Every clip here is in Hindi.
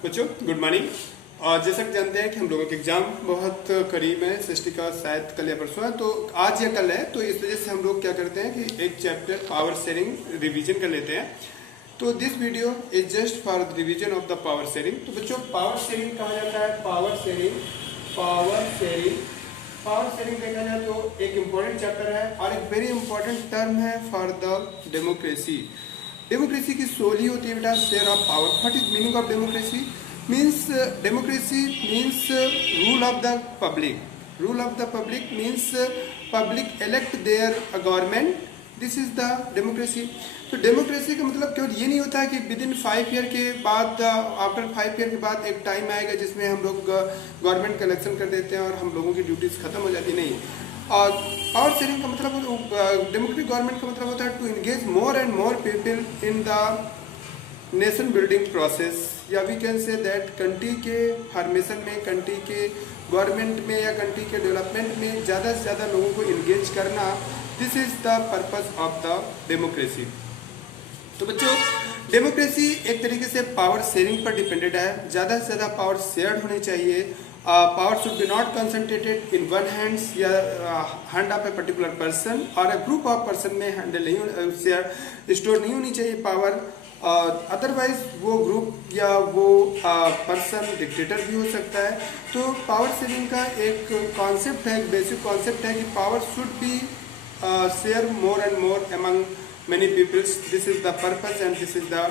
बच्चों गुड मॉर्निंग। और जैसा कि जानते हैं कि हम लोगों के एग्जाम बहुत करीब है, सृष्टि का शायद कल या परसों है, तो आज या कल है, तो इस वजह से हम लोग क्या करते हैं कि एक चैप्टर पावर शेयरिंग रिवीजन कर लेते हैं। तो this video is just for the revision of the power sharing. तो बच्चों पावर शेयरिंग कहा जाता है पावर शेयरिंग देखा जाए तो एक इम्पोर्टेंट चैप्टर है और एक वेरी इंपॉर्टेंट टर्म है फॉर द डेमोक्रेसी। डेमोक्रेसी की सोल ही होती है बेटा share of power. What is meaning of democracy? Means democracy means rule of the public. Rule of the public means public elect their government, this is the democracy. तो डेमोक्रेसी का मतलब केवल ये नहीं होता है कि विद इन 5 ईयर के बाद, आफ्टर 5 ईयर के बाद एक टाइम आएगा जिसमें हम लोग गवर्नमेंट का इलेक्शन कर देते हैं और हम लोगों की ड्यूटीज खत्म हो जाती नहीं। और पावर शेयरिंग का मतलब, डेमोक्रेटिक गवर्नमेंट का मतलब होता है to engage more and more people in the nation building process, या we can say that country के फॉर्मेशन में, कंट्री के गवर्नमेंट में या कंट्री के डेवलपमेंट में ज़्यादा से ज़्यादा लोगों को इंगेज करना। This is the purpose of the democracy. तो बच्चों डेमोक्रेसी एक तरीके से पावर शेयरिंग पर डिपेंडेड है। ज़्यादा से ज़्यादा पावर शेयर्ड होनी चाहिए। Power should be not concentrated in one hands या hand of a particular person और ए ग्रुप ऑफ पर्सन में हैंडल नहीं, शेयर स्टोर नहीं होनी चाहिए पावर। अदरवाइज वो ग्रुप या वो पर्सन डिक्टेटर भी हो सकता है। तो पावर शेयरिंग का एक कॉन्सेप्ट है, एक बेसिक कॉन्सेप्ट है कि power should B share more and more among many peoples. This is the purpose and this is the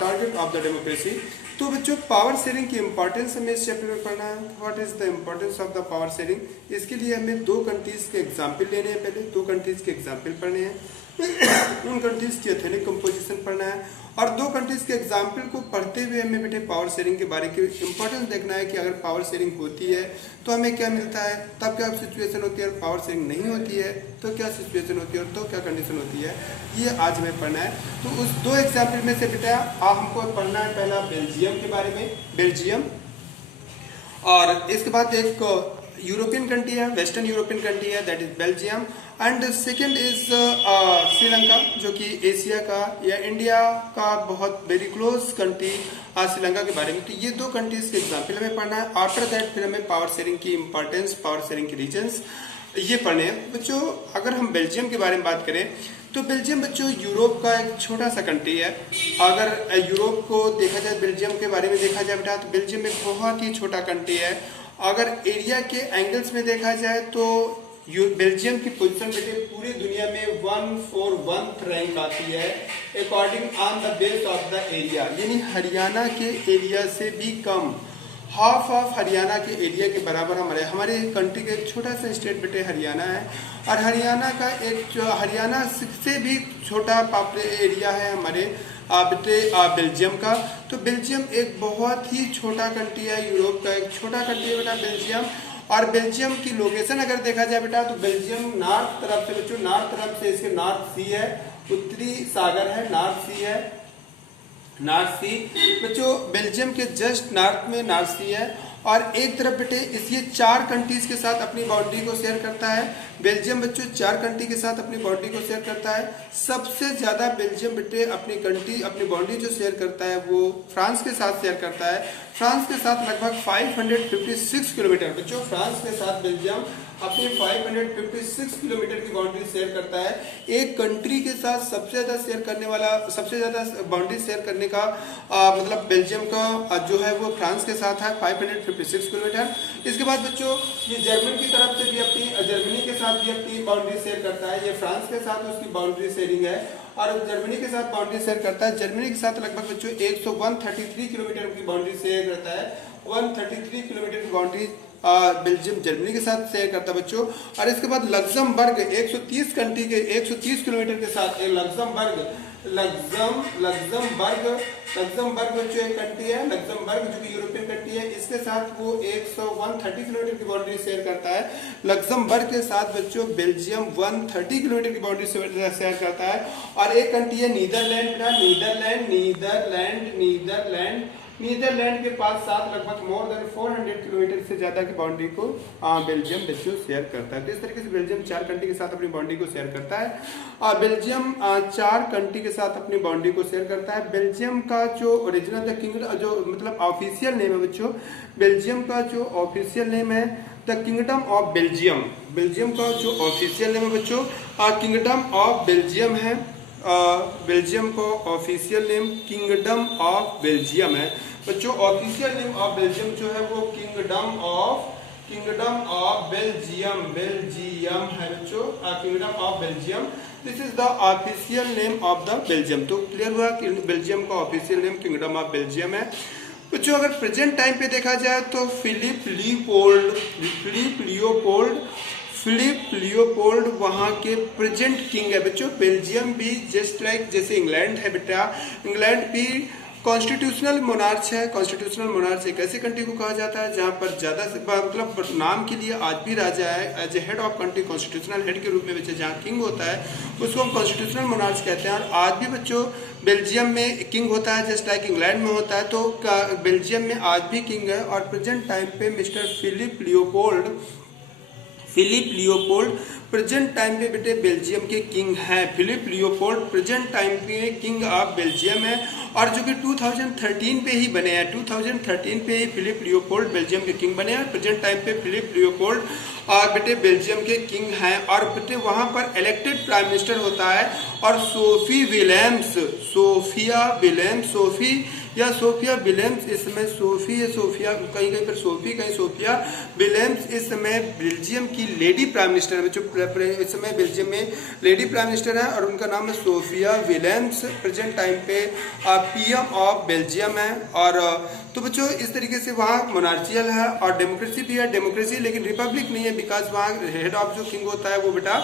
target of the democracy. तो बच्चों पावर शेयरिंग की इंपॉर्टेंस हमें इस चैप्टर में पढ़ना है। What is the importance of the power sharing? इसके लिए हमें 2 कंट्रीज के एग्जाम्पल लेने हैं। पहले 2 कंट्रीज के एग्जाम्पल पढ़ने हैं, उन कंट्रीज की एथनिक कंपोजिशन पढ़ना है और 2 कंट्रीज के एग्जाम्पल को पढ़ते हुए हमें बेटे पावर शेयरिंग के बारे की इंपॉर्टेंस देखना है कि अगर पावर शेयरिंग होती है तो हमें क्या मिलता है, तब क्या सिचुएशन होती है, पावर शेयरिंग नहीं होती है तो क्या सिचुएशन होती है और तो क्या कंडीशन होती है, ये आज हमें पढ़ना है। तो उस 2 एग्जाम्पल में से बेटा हमको पढ़ना है पहला बेल्जियम के बारे में, बेल्जियम, और इसके बाद एक यूरोपियन कंट्री है, वेस्टर्न यूरोपियन कंट्री है, that is Belgium, and second is Sri Lanka, जो कि एशिया का या इंडिया का बहुत वेरी क्लोज कंट्री श्रीलंका के बारे में। तो ये 2 कंट्रीज के एग्जाम्पल हमें पढ़ना है। आफ्टर दैट फिर हमें पावर शेयरिंग की इंपॉर्टेंस, पावर शेयरिंग के रीजन्स ये पढ़ने हैं। बच्चों अगर हम बेल्जियम के बारे में बात करें तो बेल्जियम बच्चों यूरोप का एक छोटा सा कंट्री है। अगर यूरोप को देखा जाए, बेल्जियम के बारे में देखा जाए बेटा, तो बेल्जियम एक बहुत ही छोटा कंट्री है। अगर एरिया के एंगल्स में देखा जाए तो बेल्जियम की पोजीशन बेटे पूरी दुनिया में 141th रैंक आती है according on the base of the area, यानी हरियाणा के एरिया से भी कम, हाफ ऑफ हरियाणा के एरिया के बराबर हमारे कंट्री का एक छोटा सा स्टेट बेटे हरियाणा है। और हरियाणा का एक हरियाणा से भी छोटा एरिया है हमारे बेटे बेल्जियम का। तो बेल्जियम एक बहुत ही छोटा कंट्री है, यूरोप का एक छोटा कंट्री है बेटा बेल्जियम। और बेल्जियम की लोकेशन अगर देखा जाए बेटा तो बेल्जियम नॉर्थ तरफ से बच्चों, नॉर्थ तरफ से इसके नॉर्थ सी है, उत्तरी सागर है, नॉर्थ सी है, नॉर्थ सी बच्चों बेल्जियम के जस्ट नॉर्थ में नॉर्थ सी है। और एक तरफ बेटे ये 4 कंट्रीज के साथ अपनी बाउंड्री को शेयर करता है। बेल्जियम बच्चों 4 कंट्री के साथ अपनी बाउंड्री को शेयर करता है। सबसे ज्यादा बेल्जियम बेटे अपनी बाउंड्री जो शेयर करता है वो फ्रांस के साथ शेयर करता है। फ्रांस के साथ लगभग 556 किलोमीटर बच्चों, फ्रांस के साथ बेल्जियम अपनी 556 किलोमीटर की बाउंड्री शेयर करता है। एक कंट्री के साथ सबसे ज्यादा बाउंड्री शेयर करने का मतलब बेल्जियम का जो है वो फ्रांस के साथ है 556 किलोमीटर। इसके बाद बच्चों ये जर्मनी की तरफ से भी जर्मनी के साथ भी अपनी बाउंड्री शेयर करता है। ये फ्रांस के साथ उसकी बाउंड्री शेयरिंग है और जर्मनी के साथ बाउंड्री शेयर करता है। जर्मनी के साथ लगभग बच्चों 133 किलोमीटर की बाउंड्री शेयर करता है। 133 किलोमीटर की बाउंड्री बेल्जियम जर्मनी के साथ शेयर करता है बच्चों। और इसके बाद लग्जमबर्ग 130 कंट्री के 130 किलोमीटर के साथ लग्जमबर्ग बच्चों एक कंट्री है, लग्जमबर्ग जो कि यूरोपियन कंट्री है, इसके साथ वो 130 किलोमीटर की बाउंड्री शेयर करता है। लग्जमबर्ग के साथ बच्चों बेल्जियम 130 किलोमीटर की बाउंड्री शेयर करता है। और एक कंट्री है नीदरलैंड, नीदरलैंड के पास साथ लगभग मोर देन 400 किलोमीटर से ज्यादा की बाउंड्री को बेल्जियम बच्चों शेयर करता है। तो इस तरीके से बेल्जियम 4 कंट्री के साथ अपनी बाउंड्री को शेयर करता है और बेल्जियम 4 कंट्री के साथ अपनी बाउंड्री को शेयर करता है। बेल्जियम का जो ओरिजिनल किंगडम जो मतलब ऑफिशियल नेम है बच्चों, बेल्जियम का जो ऑफिशियल नेम है the kingdom of Belgium. Belgium का जो ऑफिशियल नेम है बच्चों किंगडम ऑफ बेल्जियम है। बेल्जियम को official name kingdom of Belgium है बच्चों। ऑफिशियल नेम ऑफ बेल्जियम जो है वो किंगडम ऑफ बेल्जियम है बच्चों, kingdom of Belgium. This is the official name of the Belgium. तो क्लियर हुआ कि बेल्जियम का official name kingdom of Belgium है बच्चों। अगर प्रेजेंट टाइम पे देखा जाए तो फिलिप लियोपोल्ड वहां के प्रेजेंट किंग है बच्चों। बेल्जियम भी जस्ट लाइक जैसे इंग्लैंड है बेटा, इंग्लैंड भी कॉन्स्टिट्यूशनल मोनार्च है। कॉन्स्टिट्यूशनल मोनार्च एक ऐसी कंट्री को कहा जाता है जहां पर ज्यादा से मतलब नाम के लिए आज भी राजा है, as a head of country constitutional head के रूप में बच्चे जहां किंग होता है उसको हम कॉन्स्टिट्यूशनल मोनार्च कहते हैं। और आज भी बच्चों बेल्जियम में किंग होता है जस्ट लाइक इंग्लैंड में होता है। तो बेल्जियम में आज भी किंग है और प्रेजेंट टाइम पे mister Philip Leopold present time पे बेटे बेल्जियम के किंग हैं। फिलिप लियोपोल्ड प्रेजेंट टाइम पे किंग ऑफ बेल्जियम है और जो कि 2013 पे ही बने हैं। 2013 पे ही फिलिप लियोपोल्ड बेल्जियम के किंग बने हैं। प्रेजेंट टाइम पे फिलिप लियोपोल्ड और बेटे बेल्जियम के किंग हैं और बेटे वहां पर इलेक्टेड प्राइम मिनिस्टर होता है और सोफिया विलेम्स इस समय सोफिया कहीं पर सोफी कहीं सोफिया विलेम्स इस समय बेल्जियम की लेडी प्राइम मिनिस्टर है बच्चों। इस समय बेल्जियम में लेडी प्राइम मिनिस्टर है और उनका नाम है सोफिया विलेम्स। प्रेजेंट टाइम पे पीएम ऑफ बेल्जियम है। और तो बच्चों इस तरीके से वहाँ मोनार्चियल है और डेमोक्रेसी भी है, डेमोक्रेसी लेकिन रिपब्लिक नहीं है बिकॉज वहाँ हेड ऑफ जो किंग होता है वो बेटा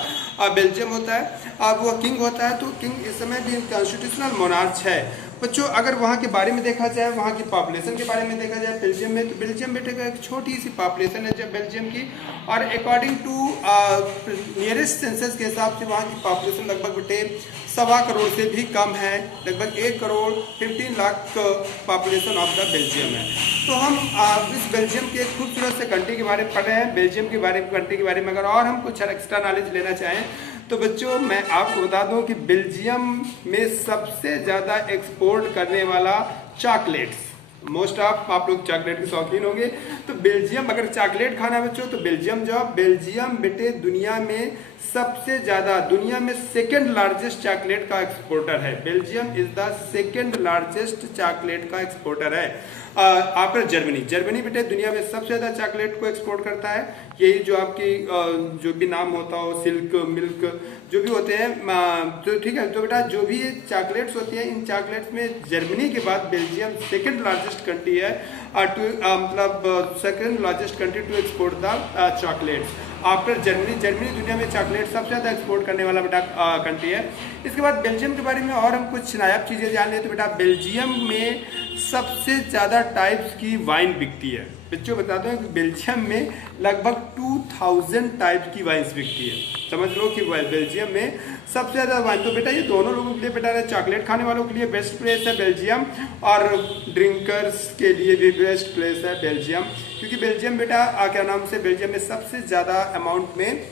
बेल्जियम होता है। अब वो किंग होता है तो किंग इस समय भी कॉन्स्टिट्यूशनल मोनार्च है बच्चों। अगर वहाँ के बारे में देखा जाए, वहाँ की पॉपुलेशन के बारे में देखा जाए बेल्जियम में, तो बेल्जियम बेटे का एक छोटी सी पॉपुलेशन है जब बेल्जियम की और अकॉर्डिंग टू नियरेस्ट सेंसस के हिसाब से वहाँ की पॉपुलेशन लगभग बेटे 1.25 करोड़ से भी कम है। लगभग 1 crore 15 lakh population of the Belgium है। तो हम इस बेल्जियम के एक खूबसूरत से कंट्री के बारे में पढ़ रहे हैं। बेल्जियम के बारे में कंट्री के बारे में अगर और हम कुछ एक्स्ट्रा नॉलेज लेना चाहें तो बच्चों मैं आपको बता दूं कि बेल्जियम में सबसे ज़्यादा एक्सपोर्ट करने वाला चॉकलेट्स, मोस्ट ऑफ आप लोग चॉकलेट के शौकीन होंगे तो बेल्जियम अगर चॉकलेट खाना बच्चों तो बेल्जियम बेटे दुनिया में सबसे ज़्यादा, दुनिया में सेकेंड लार्जेस्ट चॉकलेट का एक्सपोर्टर है। Belgium is the second largest chocolate का एक्सपोर्टर है आफ्टर जर्मनी बेटे दुनिया में सबसे ज़्यादा चॉकलेट को एक्सपोर्ट करता है। यही जो आपकी जो भी नाम होता हो सिल्क मिल्क जो भी होते हैं तो ठीक है। तो बेटा जो भी ये चॉकलेट्स होती हैं इन चॉकलेट्स में जर्मनी के बाद बेल्जियम सेकेंड लार्जेस्ट कंट्री है मतलब second largest country to export the chocolates after Germany दुनिया में चॉकलेट सबसे ज़्यादा एक्सपोर्ट करने वाला बेटा कंट्री है। इसके बाद बेल्जियम के बारे में और हम कुछ नायाब चीज़ें जान लें तो बेटा बेल्जियम में सबसे ज़्यादा टाइप्स की वाइन बिकती है। बच्चों बता दो कि बेल्जियम में लगभग 2000 टाइप की वाइन्स बिकती है। समझ लो कि बेल्जियम में सबसे ज़्यादा वाइन। तो बेटा ये दोनों लोगों के लिए बेटा चॉकलेट खाने वालों के लिए बेस्ट प्लेस है बेल्जियम और ड्रिंकर्स के लिए भी बेस्ट प्लेस है बेल्जियम, क्योंकि बेल्जियम बेटा क्या नाम से बेल्जियम में सबसे ज़्यादा अमाउंट में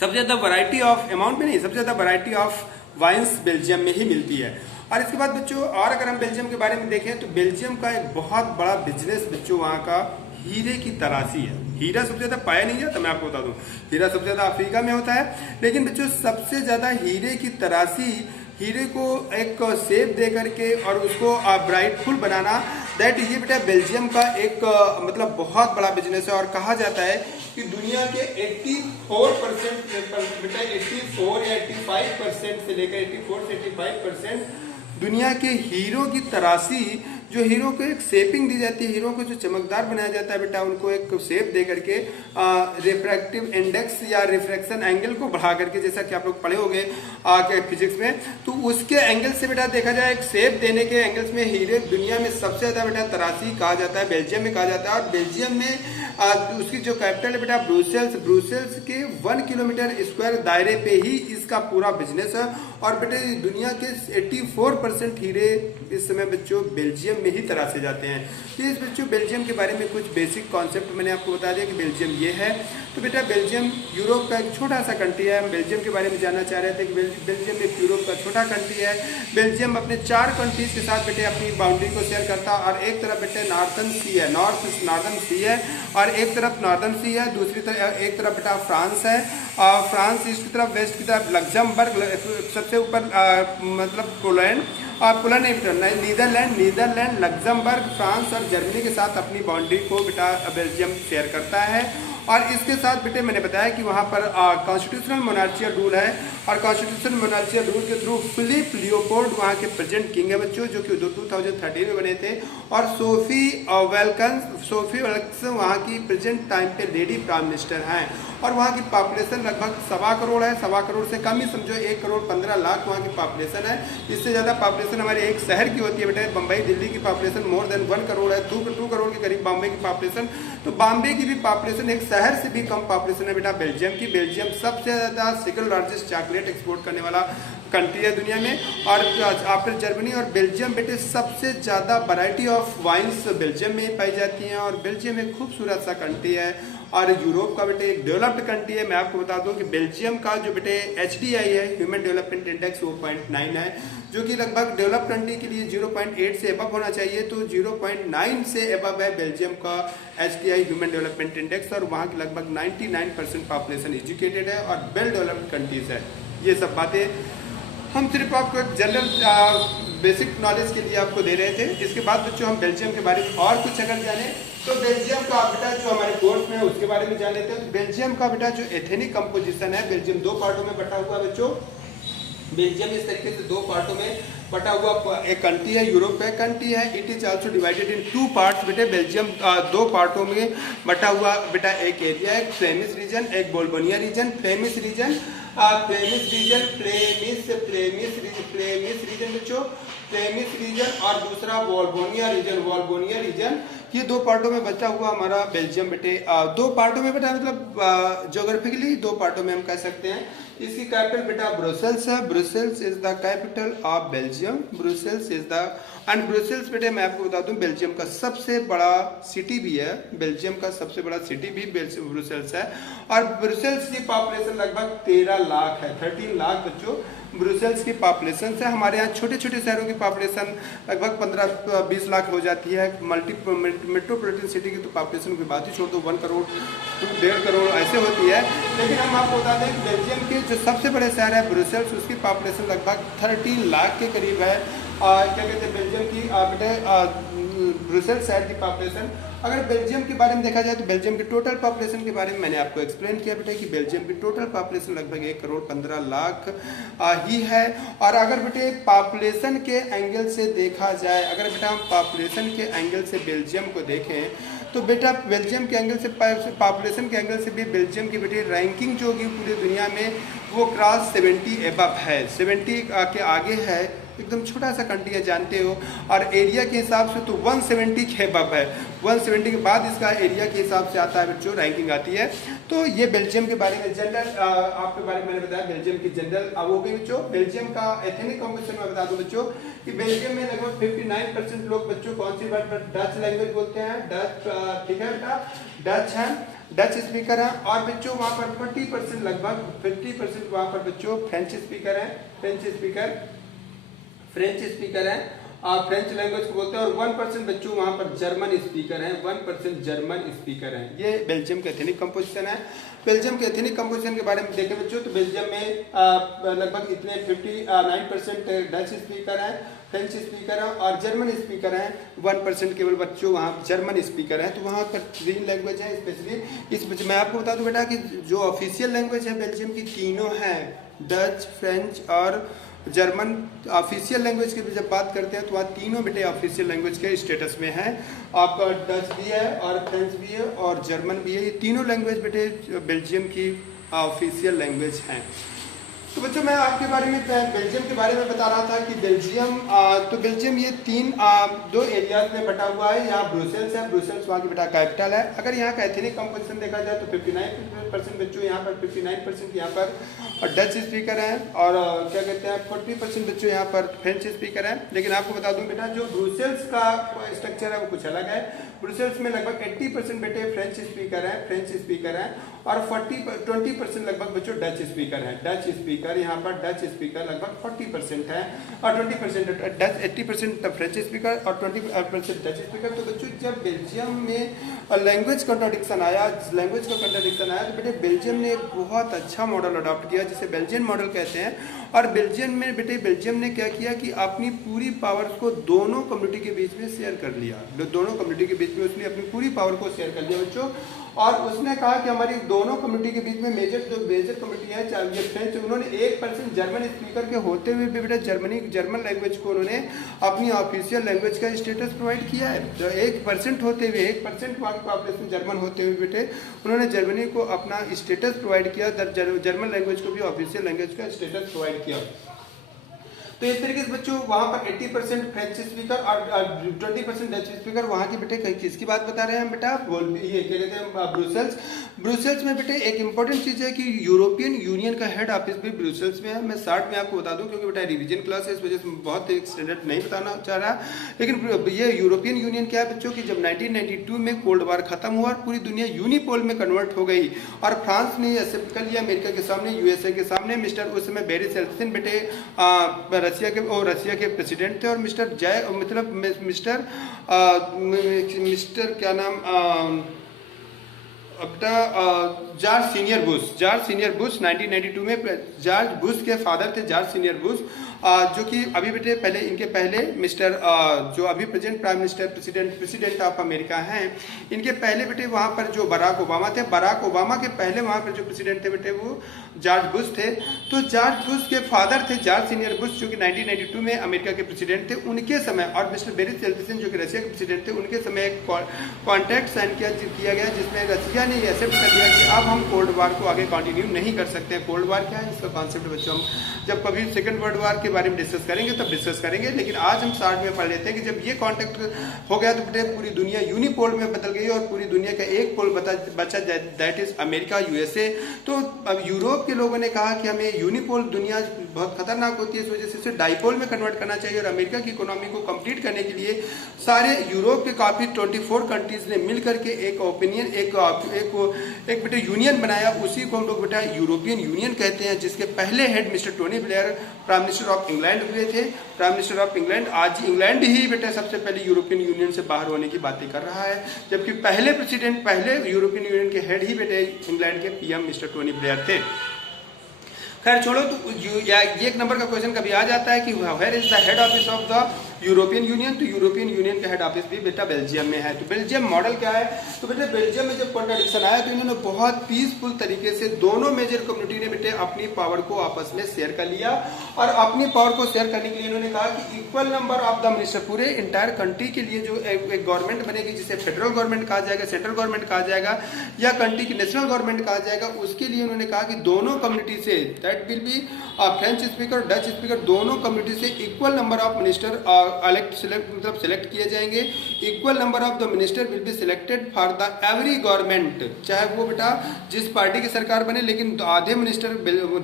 सबसे ज़्यादा वैरायटी ऑफ अमाउंट में नहीं सबसे ज़्यादा वैरायटी ऑफ वाइन्स बेल्जियम में ही मिलती है। और इसके बाद बच्चों और अगर हम बेल्जियम के बारे में देखें तो बेल्जियम का एक बहुत बड़ा बिजनेस बच्चों वहाँ का हीरे की तराशी है। हीरा सबसे ज़्यादा पाया नहीं जाता, मैं आपको बता दूं हीरा सबसे ज़्यादा अफ्रीका में होता है, लेकिन बच्चों सबसे ज़्यादा हीरे की तराशी, हीरे को एक शेप दे करके और उसको ब्राइटफुल बनाना, दैट ये बेटा बेल्जियम का एक मतलब बहुत बड़ा बिजनेस है। और कहा जाता है कि दुनिया के 84% बेटा 84 या 85% से लेकर 84 से 85% दुनिया के हीरो की तराशी, जो हीरो को एक शेपिंग दी जाती है, हीरो को जो चमकदार बनाया जाता है बेटा उनको एक शेप दे करके रिफ्रैक्टिव इंडेक्स या रिफ्रैक्शन एंगल को बढ़ा करके, जैसा कि आप लोग पढ़े होंगे फिजिक्स में, तो उसके एंगल से बेटा देखा जाए एक शेप देने के एंगल्स में हीरे दुनिया में सबसे ज्यादा बेटा तराशी कहा जाता है बेल्जियम में कहा जाता है। और बेल्जियम में उसकी जो कैपिटल है बेटा ब्रुसेल्स के 1 किलोमीटर स्क्वायर दायरे पे ही इसका पूरा बिजनेस है। और बेटे दुनिया के 84% हीरे इस समय बच्चों बेल्जियम बेल्जियम में ही तरासे जाते हैं। तो इस बच्चों बेल्जियम के बारे में कुछ बेसिक कॉन्सेप्ट मैंने आपको बता दिया कि बेल्जियम ये है। तो बेटा बेल्जियम यूरोप का एक छोटा सा कंट्री है। हम बेल्जियम के बारे में जानना चाह रहे थे कि बेल्जियम एक यूरोप का छोटा कंट्री है। बेल्जियम अपने 4 कंट्रीज के साथ बेटे अपनी बाउंड्री को शेयर करता है, और एक तरफ बेटे नॉर्थन सी है, नॉर्दर्न सी है, और एक तरफ नॉर्दर्न सी है, दूसरी तरफ एक तरफ बेटा फ्रांस है, फ्रांस ईस्ट की तरफ, वेस्ट की तरफ लग्जमबर्ग, सबसे ऊपर मतलब पोलैंड, नीदरलैंड, लग्जमबर्ग, फ्रांस और जर्मनी के साथ अपनी बाउंड्री को बेटा बेल्जियम शेयर करता है। और इसके साथ बेटे मैंने बताया कि वहाँ पर कॉन्स्टिट्यूशनल मोनार्चियल रूल है, और कॉन्स्टिट्यूशनल मोनार्चियल रूल के थ्रू फिलिप लियोपोल्ड वहाँ के प्रेजेंट किंग है बच्चों, जो कि 2013 में बने थे, और सोफी वेल्क्स वहाँ की प्रेजेंट टाइम पे लेडी प्राइम मिनिस्टर हैं। और वहाँ की पॉपुलेशन लगभग 1.25 करोड़ है, 1.25 करोड़ से कम ही समझो, 1 करोड़ 15 लाख वहाँ की पॉपुलेशन है। इससे ज़्यादा पॉपुलेशन हमारे एक शहर की होती है बेटा, बम्बई दिल्ली की पॉपुलेशन मोर देन 1 करोड़ है, 2 करोड़ के करीब बॉम्बे की पॉपुलेशन। तो बॉम्बे की भी पॉपुलेशन एक शहर से भी कम पॉपुलेशन है बेटा बेल्जियम की। बेल्जियम सबसे ज़्यादा सेकंड लार्जेस्ट चॉकलेट एक्सपोर्ट करने वाला कंट्री है दुनिया में, और आफ्टर जर्मनी। और बेल्जियम बेटे सबसे ज़्यादा वैरायटी ऑफ वाइन्स बेल्जियम में पाई जाती हैं, और बेल्जियम एक खूबसूरत सा कंट्री है और यूरोप का बेटे एक डेवलप्ड कंट्री है। मैं आपको बता दूं कि बेल्जियम का जो बेटे HDI है, ह्यूमन डेवलपमेंट इंडेक्स, वो 0.9 है, जो कि लगभग डेवलप्ड कंट्री के लिए 0.8 से अबव होना चाहिए। तो 0.9 से अबव है बेल्जियम का HDI ह्यूमन डेवलपमेंट इंडेक्स, और वहाँ की लगभग 99% पॉपुलेशन एजुकेटेड है और वेल डेवलप्ड कंट्रीज है। ये सब बातें हम सिर्फ आपको एक जनरल बेसिक नॉलेज के लिए आपको दे रहे थे। इसके बाद बच्चों हम बेल्जियम के बारे में और कुछ अगर जाने तो बेल्जियम का बेटा जो हमारे कोर्स में है उसके बारे में जान लेते हैं। तो बेल्जियम का बेटा जो एथनिक कंपोजिशन है, बेल्जियम 2 पार्टों में बटा हुआ है बच्चों। बेल्जियम इस तरीके से 2 पार्टों में बटा हुआ एक कंट्री है, यूरोप का कंट्री है। It is also divided in 2 parts बेटे। बेल्जियम 2 पार्टों में बटा हुआ बेटा, एक एरिया है फ्लेमिश रीजन, एक बोल्बोनिया रीजन। फ्लेमिश रीजन बच्चों, फ्लेमिश रीजन, और दूसरा वॉल्बोनिया रीजन। ये 2 पार्टों में बचा हुआ हमारा बेल्जियम बेटे। 2 पार्टों में बेटा मतलब ज्योग्राफिकली 2 पार्टों में हम कह सकते हैं। इसकी कैपिटल बेटा ब्रुसेल्स है। Brussels is the capital of Belgium. Brussels is the end Brussels बेटे मैं आपको बता दूं बेल्जियम का सबसे बड़ा सिटी भी है। बेल्जियम का सबसे बड़ा सिटी भी ब्रुसेल्स है, और ब्रुसेल्स की पॉपुलेशन लगभग 13 लाख है, 13 लाख बच्चों ब्रुसेल्स की पॉपुलेशन से। हमारे यहाँ छोटे छोटे शहरों की पॉपुलेशन लगभग 15-20 लाख हो जाती है। मेट्रोपॉलिटन सिटी की तो पॉपुलेशन की बात ही छोड़ दो, 1 करोड़ 1.5 करोड़ ऐसे होती है। लेकिन हम आपको बता दें कि बेल्जियम के जो सबसे बड़े शहर है ब्रुसेल्स, उसकी पॉपुलेशन लगभग 13 लाख के करीब है। क्या कहते हैं बेल्जियम की बेटे ब्रुसेल्स शहर की पॉपुलेशन। अगर बेल्जियम के बारे में देखा जाए तो बेल्जियम की टोटल पॉपुलेशन के बारे में मैंने आपको एक्सप्लेन किया बेटे कि बेल्जियम की टोटल पॉपुलेशन लगभग 1 करोड़ 15 लाख ही है। और अगर बेटे पॉपुलेशन के एंगल से देखा जाए, अगर बेटा हम पॉपुलेशन के एंगल से बेल्जियम को देखें तो बेटा बेल्जियम के एंगल से, पॉपुलेशन के एंगल से भी बेल्जियम की बेटे रैंकिंग जो होगी पूरी दुनिया में वो क्रॉस 70 एबव है, 70 के आगे है। एकदम छोटा सा कंट्री है जानते हो, और एरिया के हिसाब से तो 170 के अबव है। 170 के बाद इसका एरिया के हिसाब से आता है बच्चों, रैंकिंग आती है। तो ये बेल्जियम के बारे में जनरल आपके बारे में मैंने बताया, बेल्जियम की जनरल वो भी बच्चों। बेल्जियम का एथनिक कंपोजिशन में बता दूं बच्चों कि बेल्जियम में लगभग 59% लोग बच्चों कौन सी डच लैंग्वेज बोलते हैं, डच, ठीक है बेटा, डच है, डच स्पीकर है। और बच्चों वहाँ पर 40% लगभग 50% वहाँ पर बच्चों फ्रेंच स्पीकर है, फ्रेंच स्पीकर है, फ्रेंच लैंग्वेज को बोलते हैं। और 1% बच्चों वहाँ पर जर्मन स्पीकर हैं, 1% जर्मन स्पीकर हैं। ये बेल्जियम के एथनिक कंपोजिशन है। बेल्जियम के एथनिक कंपोजिशन के बारे में देखें बच्चों तो बेल्जियम में लगभग इतने 59% डच स्पीकर हैं, फ्रेंच स्पीकर हैं, और जर्मन स्पीकर हैं 1% केवल बच्चों वहाँ जर्मन स्पीकर हैं। तो वहाँ पर 3 लैंग्वेज है स्पेशली। मैं आपको बता दूं बेटा कि जो ऑफिशियल लैंग्वेज है बेल्जियम की तीनों हैं, डच, फ्रेंच और जर्मन। ऑफिशियल लैंग्वेज की जब बात करते हैं तो वहाँ तीनों बेटे ऑफिशियल लैंग्वेज के स्टेटस में हैं। आपका डच भी है और फ्रेंच भी है और जर्मन भी है। ये तीनों लैंग्वेज बेटे बेल्जियम की ऑफिशियल लैंग्वेज हैं। तो बच्चों मैं आपके बारे में बेल्जियम के बारे में बता रहा था कि बेल्जियम ये दो एरियाज में बटा हुआ है। यहाँ ब्रुसेल्स है, ब्रुसेल्स वहाँ की बेटा कैपिटल है। अगर यहाँ का एथनिक कंपोजिशन देखा जाए तो 59% बच्चों यहाँ पर 59% यहाँ पर डच स्पीकर हैं और क्या कहते हैं 40% बच्चों यहाँ पर फ्रेंच स्पीकर हैं। लेकिन आपको बता दूं बेटा जो ब्रुसेल्स का स्ट्रक्चर है वो कुछ अलग है। ब्रुसेल्स में लगभग 80% बेटे फ्रेंच स्पीकर हैं और 20% लगभग बच्चों डच स्पीकर हैं। डच स्पीकर यहाँ पर डच स्पीकर लगभग 40% है और 20% डच 80% फ्रेंच स्पीकर और 20% डच स्पीकर। तो बच्चों जब बेल्जियम में लैंग्वेज कंट्राडिक्शन आया तो बेटे बेल्जियम ने एक बहुत अच्छा मॉडल अडॉप्ट किया जिसे बेल्जियन मॉडल कहते हैं। और बेल्जियम ने क्या किया कि अपनी पूरी पावर को दोनों कम्युनिटी के बीच में शेयर कर लिया। दोनों कम्युनिटी के बीच में उसने अपनी पूरी पावर को शेयर कर लिया बच्चों। और उसने कहा कि हमारी दोनों कम्युनिटी के बीच में मेजर कम्युनिटी है चाहे फ्रेंच, उन्होंने 1% जर्मन स्पीकर के होते हुए भी बेटा जर्मन लैंग्वेज को उन्होंने अपनी ऑफिशियल लैंग्वेज का स्टेटस प्रोवाइड किया है। जो 1% होते हुए 1% वहाँ की पॉपुलेशन जर्मन होते हुए बेटे उन्होंने जर्मनी को अपना स्टेटस प्रोवाइड किया, जर्मन लैंग्वेज को भी ऑफिशियल लैंग्वेज का स्टेटस प्रोवाइड किया। तो इस तरीके से बच्चों वहां पर 80% फ्रेंच स्पीकर और 20% डच स्पीकर वहां की बेटे किसकी बात बता रहे हैं हम बेटा, ये क्या कहते हैं ब्रुसेल्स में बेटे एक इंपॉर्टेंट चीज है कि यूरोपियन यूनियन का हेड ऑफिस भी ब्रुसेल्स में है। मैं शॉर्ट में आपको बता दूं क्योंकि बेटा रिवीजन क्लास है इस वजह से बहुत स्टैंडर्ड नहीं बताना चाह रहा, लेकिन ये यूरोपियन यूनियन क्या है बच्चों की जब 1992 में कोल्ड वार खत्म हुआ और पूरी दुनिया यूनिपोल में कन्वर्ट हो गई और फ्रांस ने एक्सेप्ट कर लिया अमेरिका के सामने, यूएसए के सामने। मिस्टर उस समय बोरिस येल्त्सिन बेटे रशिया के प्रेसिडेंट थे और मिस्टर क्या नाम जॉर्ज सीनियर बुश 1992 में जॉर्ज बुश के फादर थे जॉर्ज सीनियर बुश, जो कि अभी बेटे इनके पहले मिस्टर जो अभी present prime minister president of America हैं, इनके पहले बेटे वहां पर जो बराक ओबामा थे, बराक ओबामा के पहले वहां पर जो प्रेसिडेंट थे बेटे वो जॉर्ज बुश थे। तो जॉर्ज बुश के फादर थे जॉर्ज सीनियर बुश जो कि 1992 में अमेरिका के प्रेसिडेंट थे। उनके समय और मिस्टर बोरिस येल्त्सिन जो कि रशिया के प्रेसिडेंट थे, उनके समय एक कॉन्ट्रैक्ट साइन किया गया जिसमें रशिया ने एक्सेप्ट कर दिया कि अब हम कोल्ड वार को आगे कंटिन्यू नहीं कर सकते। कोल्ड वार क्या है इसका कॉन्सेप्ट बच्चों हम जब कभी सेकंड वर्ल्ड वार के बारे में डिस्कस करेंगे तब डिस्कस करेंगे, लेकिन आज हम शॉर्ट में पढ़ लेते हैं कि जब ये कॉन्टेक्ट हो गया तो बेटे पूरी दुनिया यूनिपोल में बदल गई और पूरी दुनिया का एक पोल बचा दैट इज अमेरिका यूएसए। तो अब यूरोप के लोगों ने कहा कि हमें यूनिपोल दुनिया बहुत खतरनाक होती है, इस वजह से इसे डाइपोल में कन्वर्ट करना चाहिए और अमेरिका की इकोनॉमी को कंप्लीट करने के लिए सारे यूरोप के काफी 24 कंट्रीज ने मिलकर के एक ओपिनियन एक बेटे यूनियन बनाया, उसी को हम लोग बेटा यूरोपियन यूनियन कहते हैं, जिसके पहले head mister Tony Blair prime minister of England हुए थे। प्राइम मिनिस्टर ऑफ इंग्लैंड आज इंग्लैंड ही बेटा सबसे पहले यूरोपियन यूनियन से बाहर होने की बातें कर रहा है, जबकि पहले यूरोपियन यूनियन के हेड ही बेटे इंग्लैंड के पीएम मिस्टर टोनी ब्लेयर थे। खैर छोड़ो, तो एक नंबर का क्वेश्चन कभी आ जाता है कि where is the head office of the European Union, तो यूरोपियन यूनियन का हेड ऑफिस भी बेटा बेल्जियम में है। तो बेल्जियम मॉडल क्या है, तो बेटा बेल्जियम में जब कॉन्ट्रडिक्शन आया तो इन्होंने बहुत पीसफुल तरीके से दोनों मेजर कम्युनिटी ने बेटे अपनी पावर को आपस में शेयर कर लिया और अपनी पावर को शेयर करने के लिए इन्होंने कहा कि equal number of the minister, पूरे इंटायर कंट्री के लिए जो एक गवर्नमेंट बनेगी जिसे फेडरल गवर्नमेंट कहा जाएगा, सेंट्रल गवर्नमेंट कहा जाएगा या कंट्री की नेशनल गवर्नमेंट कहा जाएगा, उसके लिए उन्होंने कहा कि दोनों community say that will be French speaker Dutch speaker दोनों कम्युनिटी से equal number of minister select किए जाएंगे। Equal number of the minister will be selected for the every government, चाहे वो बेटा जिस पार्टी की सरकार बने, लेकिन आधे मिनिस्टर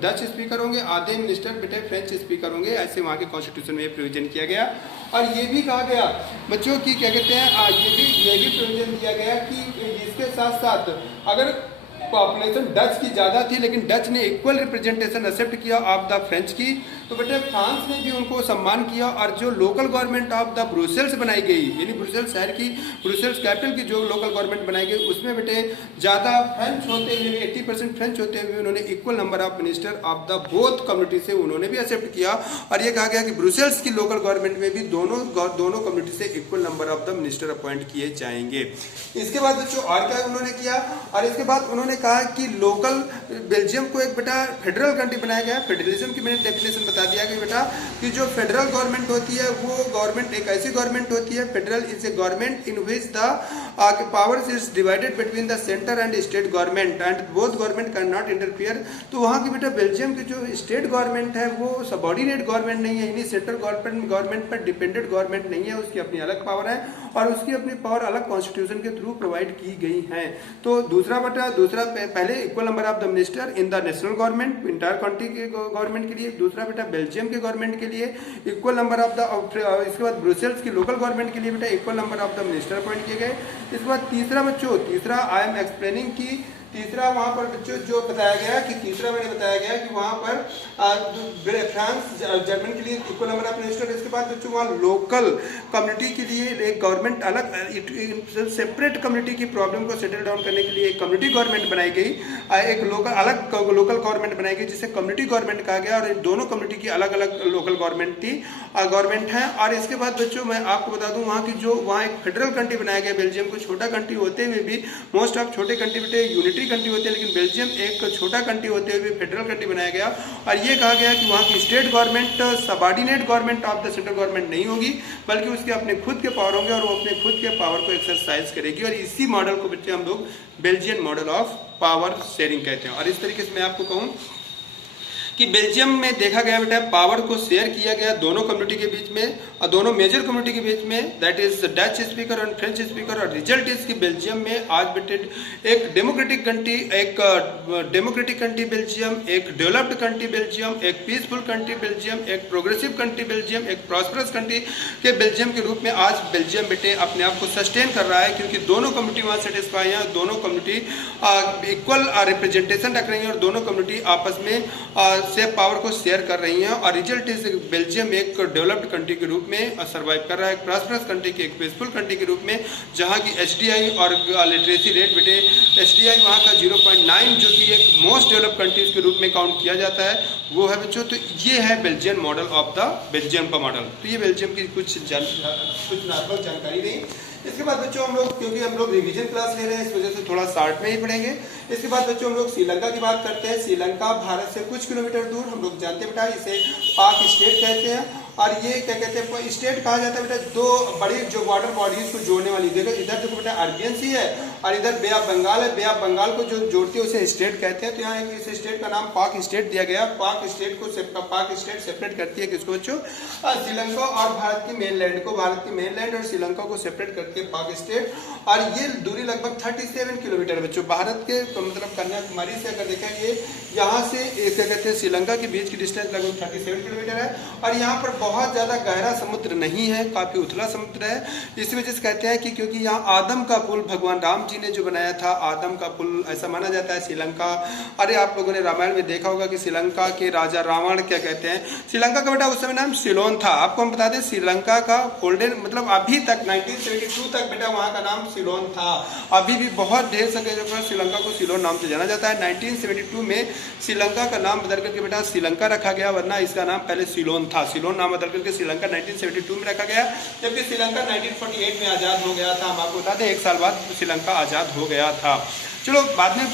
डच स्पीकर होंगे, आधे मिनिस्टर बेटे फ्रेंच स्पीकर होंगे। ऐसे वहां के कॉन्स्टिट्यूशन में प्रोविजन किया गया और ये भी कहा गया बच्चों की क्या कहते हैं ये भी प्रोविजन दिया गया कि इसके साथ साथ अगर पॉपुलेशन डच की ज्यादा थी लेकिन डच ने इक्वल रिप्रेजेंटेशन एक्सेप्ट किया ऑफ द फ्रेंच की, तो बेटे फ्रांस ने भी उनको सम्मान किया और जो local government of the Brussels बनाई गई, यानी ब्रुसेल्स शहर की, ब्रुसेल्स कैपिटल की जो लोकल गवर्नमेंट बनाई गई, उसमें बेटे ज्यादा फ्रेंच होते हुए 80% फ्रेंच होते हुए उन्होंने equal number of minister of the both community से उन्होंने भी एक्सेप्ट किया और ये कहा गया कि ब्रुसेल्स की लोकल गवर्नमेंट में भी दोनों कम्युनिटी से equal number of the minister appoint किए जाएंगे। इसके बाद बच्चों और क्या उन्होंने किया, और इसके बाद उन्होंने कहा कि लोकल बेल्जियम को एक बेटा फेडरल कंट्री बनाया गया। फेडरलिज्म की मैंने डेफिनेशन बता दिया कि बेटा कि जो फेडरल गवर्नमेंट होती है वो गवर्नमेंट एक ऐसी गवर्नमेंट होती है, federal is a government in which the powers is divided between the centre and state government and both government can not interfere. तो वहाँ की बेटा बेल्जियम की जो स्टेट गवर्नमेंट है वो सबॉर्डिनेट गवर्नमेंट नहीं है, यानी सेंट्रल गवर्नमेंट पर डिपेंडेंट गवर्नमेंट नहीं है, उसकी अपनी अलग पावर है और उसकी अपनी पावर अलग कॉन्स्टिट्यूशन के थ्रू प्रोवाइड की गई है। तो दूसरा पहले equal number of the minister in the national government entire country के गवर्नमेंट के लिए, दूसरा बेटा बेल्जियम के गवर्नमेंट के लिए इक्वल नंबर ऑफ द, इसके बाद ब्रुसेल्स की लोकल गवर्नमेंट के लिए बेटा equal number of the minister appoint किए गए। इसके बाद तीसरा आई एम एक्सप्लेनिंग की तीसरा वहां पर बच्चों जो बताया गया कि तीसरा मैंने बताया गया कि वहां पर फ्रांस जर्मन के लिए इक्वल नंबर ऑफ मिनिस्टर। इसके बाद बच्चों वहाँ लोकल कम्युनिटी के लिए एक गवर्नमेंट अलग सेपरेट कम्युनिटी की प्रॉब्लम को सेटल डाउन करने के लिए एक कम्युनिटी गवर्नमेंट बनाई गई, एक लोकल गवर्नमेंट बनाई गई जिसे कम्युनिटी गवर्नमेंट कहा गया और इन दोनों कम्युनिटी की अलग अलग लोकल गवर्नमेंट है। और इसके बाद बच्चों मैं आपको बता दूं वहाँ की जो वहाँ एक फेडरल कंट्री बनाया गया बेल्जियम को, छोटा कंट्री होते हुए भी मोस्ट ऑफ छोटे कंट्री बेटे यूनिटी कंट्री होते हैं, लेकिन बेल्जियम एक छोटा कंट्री होते हुए फेडरल कंट्री बनाया गया और ये कहा गया कि वहाँ की state government subordinate government of the central government नहीं होगी, बल्कि उसके अपने खुद के पावर होंगे और वो अपने खुद के पावर को एक्सरसाइज करेगी। और इसी मॉडल को बच्चे हम लोग Belgian model of power sharing कहते हैं। और इस तरीके से मैं आपको कहूँ कि बेल्जियम में देखा गया बेटा पावर को शेयर किया गया दोनों कम्युनिटी के बीच में और दोनों मेजर कम्युनिटी के बीच में, दैट इज डच स्पीकर और फ्रेंच स्पीकर। और रिजल्ट इज कि बेल्जियम में आज बेटे एक डेमोक्रेटिक कंट्री बेल्जियम, एक डेवलप्ड कंट्री बेल्जियम, एक पीसफुल कंट्री बेल्जियम, एक प्रोग्रेसिव कंट्री बेल्जियम, एक प्रॉस्परस कंट्री के बेल्जियम के रूप में आज बेल्जियम बेटे अपने आप को सस्टेन कर रहा है, क्योंकि दोनों कम्युनिटी वहाँ सेटिस्फाई है, दोनों कम्युनिटी इक्वल रिप्रेजेंटेशन रख रही है और दोनों कम्युनिटी आपस में से पावर को शेयर कर रही हैं। और रिजल्ट इज बेल्जियम एक डेवलप्ड कंट्री के रूप में सर्वाइव कर रहा है, एक प्रॉस्परस कंट्री की, एक पीसफुल कंट्री के रूप में, जहां की एचडीआई और लिटरेसी रेट बेटे एचडीआई वहां का 0.9 जो कि एक मोस्ट डेवलप्ड कंट्रीज के रूप में काउंट किया जाता है वो है बच्चों। तो ये है Belgian model of the Belgium का मॉडल। तो ये बेल्जियम की कुछ नॉर्मल जानकारी रही। इसके बाद बच्चों हम लोग क्योंकि हम लोग रिवीजन क्लास ले रहे हैं इस वजह से थोड़ा शॉर्ट में ही पढ़ेंगे। इसके बाद बच्चों हम लोग श्रीलंका की बात करते हैं। श्रीलंका भारत से कुछ किलोमीटर दूर, हम लोग जानते हैं बेटा इसे पाक स्टेट कहते हैं और ये क्या कहते हैं स्टेट कहा जाता है बेटा दो बड़ी जो वाटर बॉडीज को जोड़ने वाली। देखो इधर देखो बेटा अरबियन सी है और इधर बे ऑफ बंगाल है, बे ऑफ बंगाल को जो जोड़ती है उसे स्टेट कहते हैं। तो यहाँ इस स्टेट का नाम पाक स्टेट दिया गया। पाक स्टेट सेपरेट करती है किसको बच्चों, श्रीलंका और भारत की मेनलैंड को, भारत की मेनलैंड और श्रीलंका को सेपरेट करती है पाक स्टेट। और ये दूरी लगभग 37 किलोमीटर बच्चों भारत के मतलब कन्याकुमारी से अगर देखेंगे यहाँ से क्या कहते हैं श्रीलंका के बीच की डिस्टेंस लगभग 37 किलोमीटर है। और यहाँ पर बहुत ज्यादा गहरा समुद्र नहीं है, काफी उथला समुद्र है। इस वजह से कहते हैं कि क्योंकि यहाँ आदम का पुल भगवान राम जी ने जो बनाया था, आदम का पुल ऐसा माना जाता है श्रीलंका। अरे आप लोगों ने रामायण में देखा होगा कि श्रीलंका के राजा रावण क्या कहते हैं, श्रीलंका का बेटा उस समय नाम सिलोन था। आपको हम बता दें श्रीलंका का ओल्डन मतलब अभी तक 1972 तक बेटा वहाँ का नाम सिलोन था। अभी भी बहुत ढेर सारी जगह पर श्रीलंका को सिलोन नाम से जाना जाता है। 1972 में श्रीलंका का नाम बदल करके बेटा श्रीलंका रखा गया, वरना इसका नाम पहले सिलोन था। सिलोन नाम बदल करके श्रीलंका 1972 में रखा गया, जबकि श्रीलंका 1948 में आजाद हो गया था। हम आपको बता दें 1 साल बाद श्रीलंका आजाद हो गया था। चलो बाद में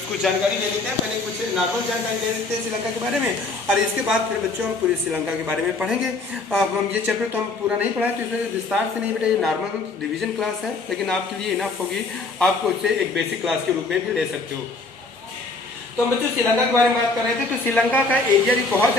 कुछ जानकारी ले लेते हैं, पहले कुछ नॉर्मल जानकारी ले लेते हैं श्रीलंका के बारे में और इसके बाद फिर बच्चों हम पूरी श्रीलंका के बारे में पढ़ेंगे। हम ये चैप्टर तो हम पूरा नहीं पढ़ाए तो इसमें विस्तार से नहीं बेटा, ये नॉर्मल रिवीजन क्लास है, लेकिन आपके लिए इनफ होगी, आपको इसे एक बेसिक क्लास के रूप में भी ले सकते हो। तो हम बच्चों श्रीलंका के बारे में बात कर रहे थे। तो श्रीलंका का एरिया भी बहुत